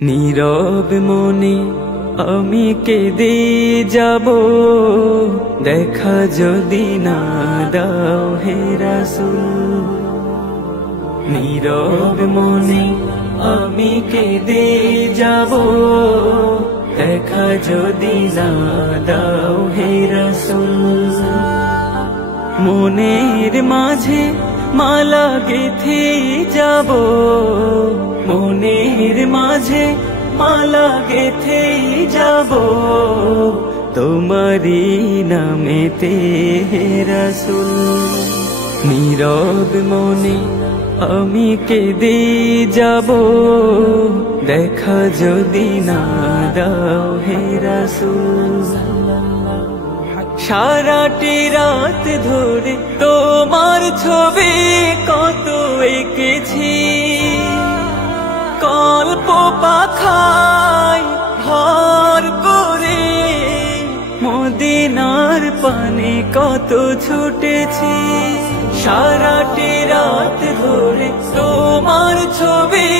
নীরব মনে আমি কেঁদে যাব, দেখা যদি না দাও হে রাসূল। নীরব মনে আমি কেঁদে যাব, দেখা যদি না দাও হে রাসূল। মনের মাঝে মালা গেঁথে যাব, মনের মাঝে মালা গেঁথে যাব, তোমারি নামেতে হে রাসূল। নীরব মনে আমি কেঁদে যাব, দেখা যদি না দাও হে রাসূল। সারাটি রাত ধরে তোমার ছবি কত এঁকেছি, কল্প পাখায় ভর করে মদিনার পানে কত ছুটেছি। সারাটি রাত ধরে তোমার ছবি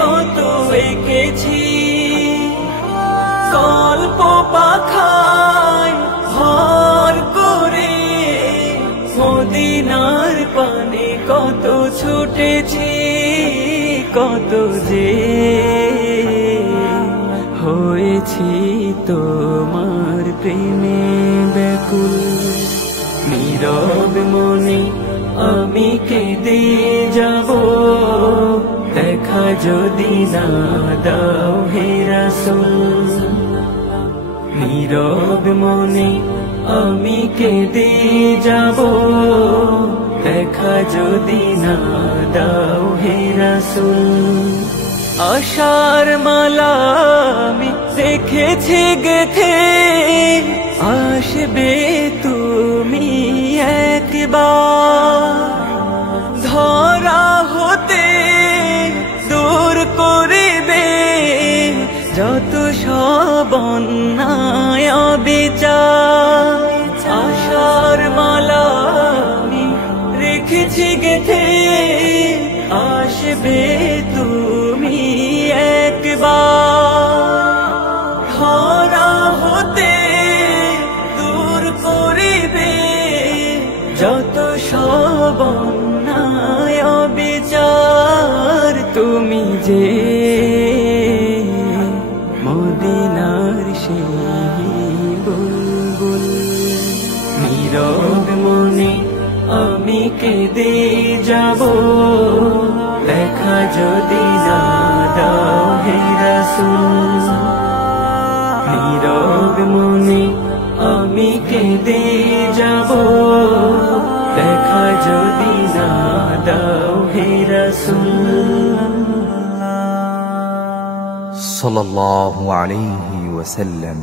কত এঁকেছি, কল্প পাখায় ভর করে মদিনার পানে কত ছুটেছি। কত যে হয়েছি তোমার প্রেমে ব্যাকুল। নীরব মনে আমি কেঁদে যাব, দেখা যদি না দাও হে রাসূল। নীরব মনে আমি কেঁদে যাব, দেখা যদি না দাও হে রাসূল। আশার মালা আমি দেখেছি গেথে, আসবে তুমি একবার। ধরা হতে দূর করিবে যত সব অন্যায় বিচার। আশার মালা আমি রেখেছি গেথে, আসবে তুমি একবার। ধরা হতে দূর করিবে যত সব অন্যায় বিচার। তুমি যে মদিনার সেই বুলবুল। নীরব মনে আমি কেঁদে যাব, দেখা যদি না দাও হে রাসূল। নীরব মনে আমি কেঁদে যাব, দেখা যদি না দাও হে রাসূল। সাল্লাল্লাহু আলাইহি ওয়াসাল্লাম।